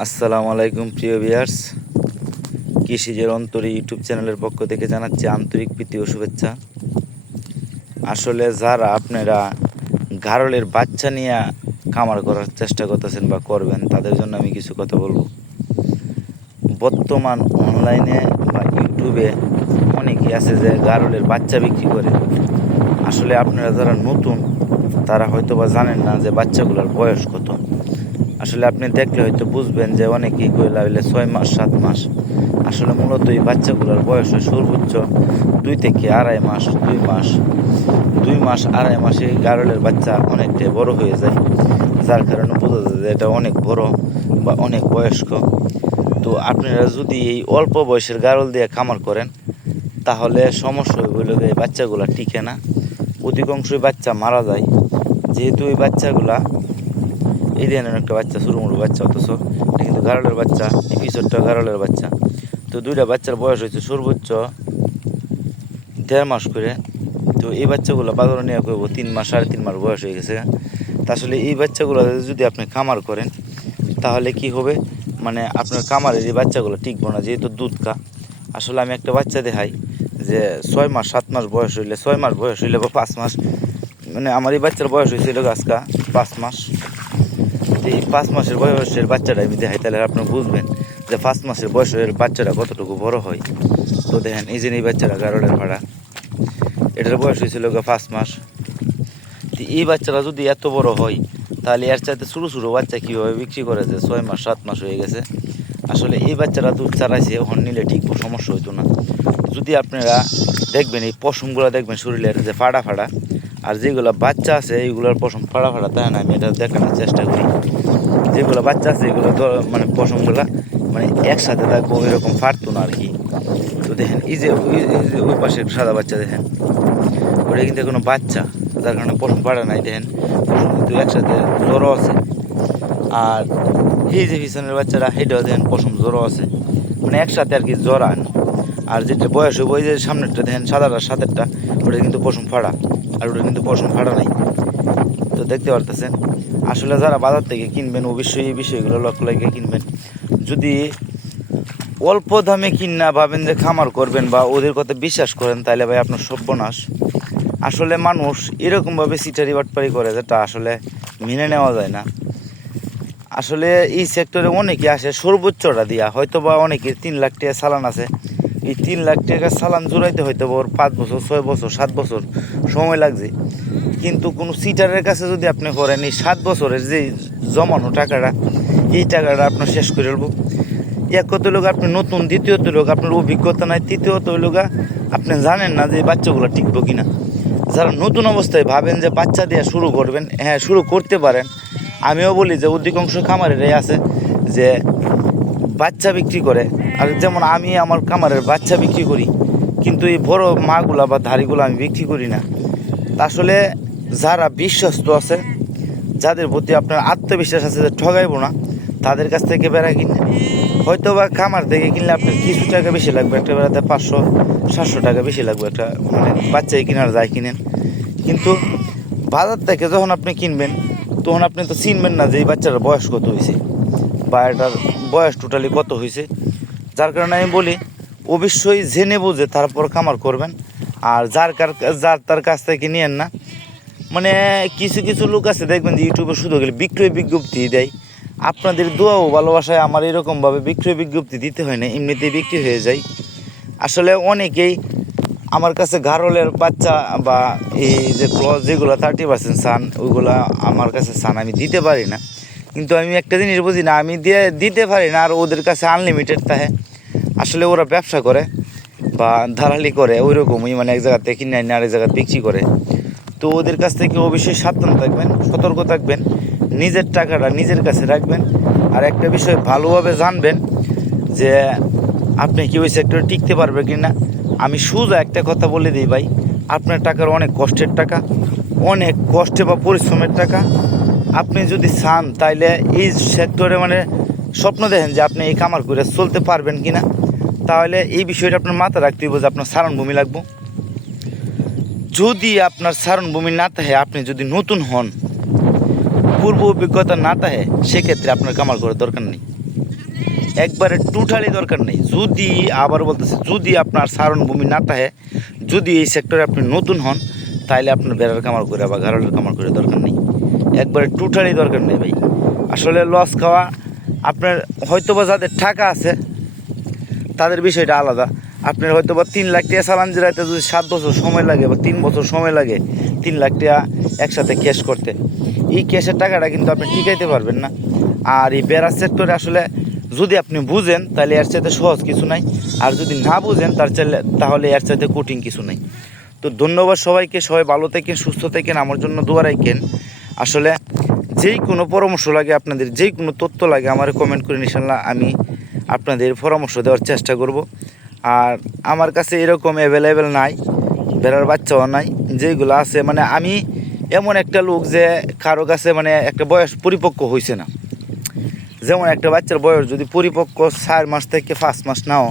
আসসালামু আলাইকুম, প্রিয় ভিয়ার্স কৃষিজের অন্তরে ইউটিউব চ্যানেলের পক্ষ থেকে জানাচ্ছি আন্তরিক প্রীতি ও শুভেচ্ছা। আসলে যারা আপনারা গারলের বাচ্চা নিয়ে কামার করার চেষ্টা করতেছেন বা করবেন, তাদের জন্য আমি কিছু কথা বলব। বর্তমান অনলাইনে বা ইউটিউবে অনেকেই আছে যে গারলের বাচ্চা বিক্রি করে। আসলে আপনারা যারা নতুন, তারা হয়তো বা জানেন না যে বাচ্চাগুলোর বয়স কত। আসলে আপনি দেখলে হয়তো বুঝবেন যে অনেকেই কইলা হইলে ছয় মাস, সাত মাস। আসলে মূলত এই বাচ্চাগুলোর বয়স হয় সর্বোচ্চ দুই থেকে আড়াই মাস, দুই মাস দুই মাস, আড়াই মাসে গারলের বাচ্চা অনেকটাই বড় হয়ে যায়। যার কারণে বোঝা যায় যে এটা অনেক বড় বা অনেক বয়স্ক। তো আপনারা যদি এই অল্প বয়সের গারল দিয়ে খামার করেন, তাহলে সমস্যা হইল এই বাচ্চাগুলা টিকে না। অধিকাংশই বাচ্চা মারা যায়। যেহেতু এই বাচ্চাগুলা ধরনের একটা বাচ্চা শুরু মুরু বাচ্চা অথচ এটা কিন্তু গারলের বাচ্চা, এই গারলের বাচ্চা। তো দুইটা বাচ্চার বয়স হয়েছে সর্বোচ্চ দেড় মাস করে। তো এই বাচ্চাগুলো বাজারে নিয়ে করব, তিন মাস, সাড়ে তিন মাস বয়স হয়ে গেছে। তা আসলে এই বাচ্চাগুলো যদি আপনি খামার করেন, তাহলে কি হবে? মানে আপনার খামারের এই বাচ্চাগুলো টিকবো না, যেহেতু দুধ কা আসলে আমি একটা বাচ্চা দেখাই যে ছয় মাস, সাত মাস বয়স হইলে, ছয় মাস বয়স হইলে বা পাঁচ মাস মানে আমার এই বাচ্চার বয়স হয়েছিল আজকা পাঁচ মাস। এই পাঁচ মাসের বয়সের বাচ্চাটা আমি দেখাই তাহলে আপনি বুঝবেন যে পাঁচ মাসের বয়সের বাচ্চাটা কতটুকু বড় হয়। তো দেখেন, এই যে এই বাচ্চাটা গারলের ভাড়া, এটার বয়স হয়েছিল পাঁচ মাস। তো এই বাচ্চারা যদি এত বড় হয়, তাহলে এর চাইতে ছোটো ছোটো বাচ্চা কীভাবে বিক্রি করে যে ছয় মাস, সাত মাস হয়ে গেছে? আসলে এই বাচ্চারা দুধ চারাইছে হন নিলে ঠিক সমস্যা হইতো না। যদি আপনারা দেখবেন, এই পশমগুলো দেখবেন শরীরের যে ফাড়া ফাড়া আর যেগুলো বাচ্চা আছে, এইগুলোর পশম ফাড়া ফাড়া, তাই না? আমি এটা দেখানোর চেষ্টা করি। যেগুলো বাচ্চা আছে, এগুলো মানে পশমগুলা মানে একসাথে থাকব, এরকম ফাটতো না আর কি তো দেখেন, এই যে ওই পাশে সাদা বাচ্চা দেখেন, ওটা কিন্তু কোনো বাচ্চা, যার কারণে পশম ফাড়া নাই। দেখেন, কিন্তু একসাথে জ্বরও আছে। আর এই যে পিছনের বাচ্চারা সেটাও দেখেন পশম জ্বরও আছে। মানে একসাথে আর কি জ্বরান আর যেটা বয়স হবে ওই যে সামনেরটা, দেখেন, সাদাটা, সাতেরটা, ওটা কিন্তু পশম ফাড়া। আর ওটা কিন্তু পশম ফাড়া নাই। তো দেখতে পারতেছেন, আসলে যারা বাজার থেকে কিনবেন, অবশ্যই এই বিষয়গুলো লক্ষ্য লাগিয়ে কিনবেন। যদি অল্প দামে কিনা ভাবেন যে খামার করবেন বা ওদের কথা বিশ্বাস করেন, তাহলে ভাই আপনার সর্বনাশ। আসলে মানুষ এরকমভাবে সিটারি বাটপারি করে যেটা আসলে মেনে নেওয়া যায় না। আসলে এই সেক্টরে অনেকে আসে সর্বোচ্চটা দিয়া হয়তো বা অনেকের তিন লাখ টাকা চালান আছে। এই তিন লাখ টাকা চালান জোড়াইতে হয়তো ওর পাঁচ বছর, ছয় বছর, সাত বছর সময় লাগছে। কিন্তু কোনো সিটারের কাছে যদি আপনি করেন, এই সাত বছরের যে জমানো টাকাটা, এই টাকাটা আপনার শেষ করে দেবো এক কত লোক আপনি নতুন দ্বিতীয়ত লোক আপনার অভিজ্ঞতা নাই তৃতীয়ত লোক আপনি জানেন না যে বাচ্চাগুলো টিকবো কিনা। যারা নতুন অবস্থায় ভাবেন যে বাচ্চা দিয়ে শুরু করবেন হ্যাঁ শুরু করতে পারেন, আমিও বলি যে অধিকাংশ খামারেরাই আছে যে বাচ্চা বিক্রি করে আর যেমন আমি আমার খামারের বাচ্চা বিক্রি করি, কিন্তু এই বড় মাগুলা বা ধাড়িগুলো আমি বিক্রি করি না। আসলে যারা বিশ্বস্ত আছে, যাদের প্রতি আপনার আত্মবিশ্বাস আছে যে ঠগাইবো না, তাদের কাছ থেকে বেড়া কিনে হয়তো বা খামার থেকে কিনলে আপনার কিছু টাকা বেশি লাগবে, একটা বেড়াতে পাঁচশো, সাতশো টাকা বেশি লাগবে একটা মানে বাচ্চাই কিনার যায় কিনেন। কিন্তু বাজার থেকে যখন আপনি কিনবেন, তখন আপনি তো চিনবেন না যে এই বাচ্চাটার বয়স কত হয়েছে বা এটার বয়স টোটালি কত হয়েছে যার কারণে আমি বলি, অবশ্যই জেনে বুঝে তারপর খামার করবেন। আর যার কার, যার তার কাছ থেকে নিয়েন না। মানে কিছু কিছু লোক আছে, দেখবেন যে ইউটিউবে শুধু গেলে বিক্রয় বিজ্ঞপ্তি দেয়। আপনাদের দোয়া ও ভালোবাসায় আমার এরকমভাবে বিক্রয় বিজ্ঞপ্তি দিতে হয় না, এমনিতেই বিক্রি হয়ে যায়। আসলে অনেকেই আমার কাছে গারলের বাচ্চা বা এই যে ক্লজ যেগুলো থার্টি পার্সেন্ট সান ওইগুলো আমার কাছে সান আমি দিতে পারি না। কিন্তু আমি একটা জিনিস বুঝি না, আমি দিয়ে, দিতে পারি না, আর ওদের কাছে আনলিমিটেড থাকে। আসলে ওরা ব্যবসা করে বা ধারালি করে ওই রকমই মানে এক জায়গা থেকে কিনে আনে, আরেক জায়গায় বিক্রি করে। তো ওদের কাছ থেকে অবশ্যই সাবধান থাকবেন, সতর্ক থাকবেন, নিজের টাকাটা নিজের কাছে রাখবেন। আর একটা বিষয় ভালোভাবে জানবেন যে আপনি কি ওই সেক্টরে টিকতে পারবে কি না আমি সোজা একটা কথা বলে দিই ভাই, আপনার টাকার অনেক কষ্টের টাকা, অনেক কষ্টে বা পরিশ্রমের টাকা আপনি যদি চান, তাইলে এই সেক্টরে মানে স্বপ্ন দেখেন যে আপনি এই কামার করে চলতে পারবেন কি না তাহলে এই বিষয়টা আপনার মাথায় রাখতে হবে যে আপনার সারণ ভূমি লাগবে। যদি আপনার সারণ ভূমি না থাকে, আপনি যদি নতুন হন, পূর্ব অভিজ্ঞতা না থাকে, সেক্ষেত্রে আপনার কামার করার দরকার নেই। একবারে টোটালি দরকার নেই। যদি, আবার বলতেছে, যদি আপনার সারণ ভূমি না থাকে, যদি এই সেক্টরে আপনি নতুন হন তাহলে আপনার বেড়ার কামার করে বা ঘাড়লের কামার করে দরকার নেই। একবারে টোটালি দরকার নেই ভাই। আসলে লস খাওয়া আপনার হয়তো বা যাদের টাকা আছে, তাদের বিষয়টা আলাদা। আপনার হয়তো বা তিন লাখ টাকা চালান জেরাইতে যদি সাত বছর সময় লাগে বা তিন বছর সময় লাগে তিন লাখ টাকা একসাথে ক্যাশ করতে, এই ক্যাশের টাকাটা কিন্তু আপনি টিকাইতে পারবেন না। আর এই বেড়া সেক্টরে আসলে যদি আপনি বুঝেন, তাহলে এর চাইতে সহজ কিছু নাই। আর যদি না বুঝেন, তার চাইলে, তাহলে এর চাইতে কঠিন কিছু নাই। তো ধন্যবাদ সবাইকে, সবাই ভালো থাকেন, সুস্থ থাকেন, আমার জন্য দোয়া রাখেন। আসলে যেই কোনো পরামর্শ লাগে, আপনাদের যেই কোনো তথ্য লাগে, আমার কমেন্ট করে ইনশাল্লাহ আমি আপনাদের পরামর্শ দেওয়ার চেষ্টা করব। আর আমার কাছে এরকম অ্যাভেলেবেল নাই, বেড়ার বাচ্চাও নাই যেগুলো আছে মানে আমি এমন একটা লোক যে কারও কাছে মানে একটা বয়স পরিপক্ক হয়েছে না। যেমন একটা বাচ্চার বয়স যদি পরিপক্ক চার মাস থেকে পাঁচ মাস নাও,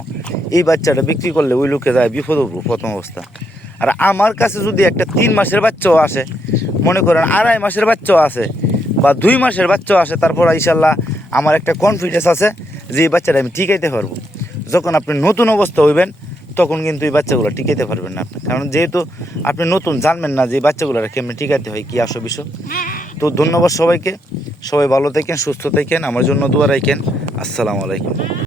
এই বাচ্চাটা বিক্রি করলে ওই লোকে যায় বিপদ প্রথম অবস্থা। আর আমার কাছে যদি একটা তিন মাসের বাচ্চাও আসে, মনে করেন আড়াই মাসের বাচ্চাও আছে বা দুই মাসের বাচ্চাও আসে, তারপর ইনশাল্লাহ আমার একটা কনফিডেন্স আছে যে এই বাচ্চাটা আমি টিকাইতে পারব। যখন আপনি নতুন অবস্থা হইবেন, তখন কিন্তু এই বাচ্চাগুলো টিকাইতে পারবেন না আপনি। কারণ যেহেতু আপনি নতুন জানবেন না যে এই বাচ্চাগুলো কেমনি টিকাইতে হয়, কী আসো বিষয়। তো ধন্যবাদ সবাইকে। সবাই ভালো থাকেন, সুস্থ থাকেন। আমার জন্য দোয়া রাখেন। আসসালামু আলাইকুম।